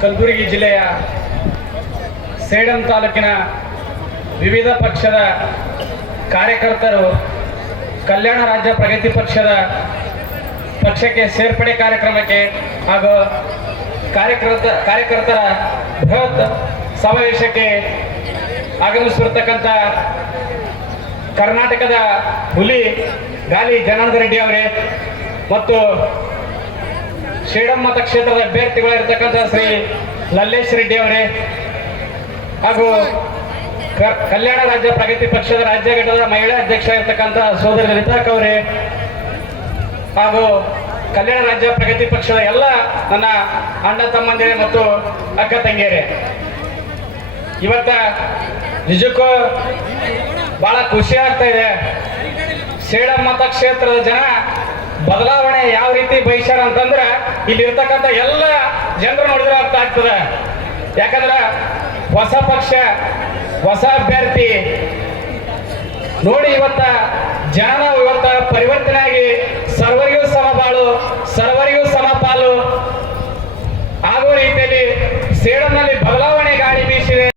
ಕಲಬುರಗಿ ಜಿಲ್ಲೆಯ ಸೇಡಂ ತಾಲೂಕಿನ ವಿವಿಧ ಪಕ್ಷದ ಕಾರ್ಯಕರ್ತರು ಕಲ್ಯಾಣ ರಾಜ್ಯ ಪ್ರಗತಿ ಪಕ್ಷಕ್ಕೆ ಸೇರ್ಪಡೆ ಕಾರ್ಯಕ್ರಮಕ್ಕೆ ಹಾಗೂ ಕಾರ್ಯಕರ್ತರ ಬೃಹತ್ ಸಮಾವೇಶಕ್ಕೆ ಆಗಮಿಸಿರ್ತಕ್ಕಂಥ ಕರ್ನಾಟಕದ ಹುಲಿ ಗಾಲಿ ಜನಾರ್ದನ ರೆಡ್ಡಿ ಅವರೇ ಮತ್ತು ಸೇಡಂ ಮತಕ್ಷೇತ್ರದ ಅಭ್ಯರ್ಥಿಗಳಿರ್ತಕ್ಕಂಥ ಶ್ರೀ ಲಲ್ಲೇಶ್ ರೆಡ್ಡಿ ಅವರೇ ಹಾಗೂ ಕಲ್ಯಾಣ ರಾಜ್ಯ ಪ್ರಗತಿ ಪಕ್ಷದ ರಾಜ್ಯ ಘಟಕದ ಮಹಿಳಾ ಅಧ್ಯಕ್ಷ ಇರ್ತಕ್ಕಂಥ ಸೋದರಿ ಲಲಿತಾಕ್ ಅವರೇ ಹಾಗೂ ಕಲ್ಯಾಣ ರಾಜ್ಯ ಪ್ರಗತಿ ಪಕ್ಷದ ಎಲ್ಲ ನನ್ನ ಅಣ್ಣ ತಮ್ಮಂದಿರೇ ಮತ್ತು ಅಕ್ಕ ತಂಗಿಯರೇ, ಇವತ್ತ ನಿಜಕ್ಕೂ ಬಹಳ ಖುಷಿ ಆಗ್ತಾ ಇದೆ. ಸೇಡಂ ಮತಕ್ಷೇತ್ರದ ಜನ ಬದಲಾವಣೆ ಯಾವ ರೀತಿ ಬಯಸ್ಯಾರ ಅಂತಂದ್ರೆ ಇಲ್ಲಿ ಇರ್ತಕ್ಕಂಥ ಎಲ್ಲ ಜನರು ನೋಡಿದ್ರೆ ಅರ್ಥ ಆಗ್ತದೆ. ಯಾಕಂದ್ರೆ ಹೊಸ ಪಕ್ಷ ಹೊಸ ಅಭ್ಯರ್ಥಿ ನೋಡಿ ಇವತ್ತ ಜನ ಇವತ್ತ ಪರಿವರ್ತನೆ ಆಗಿ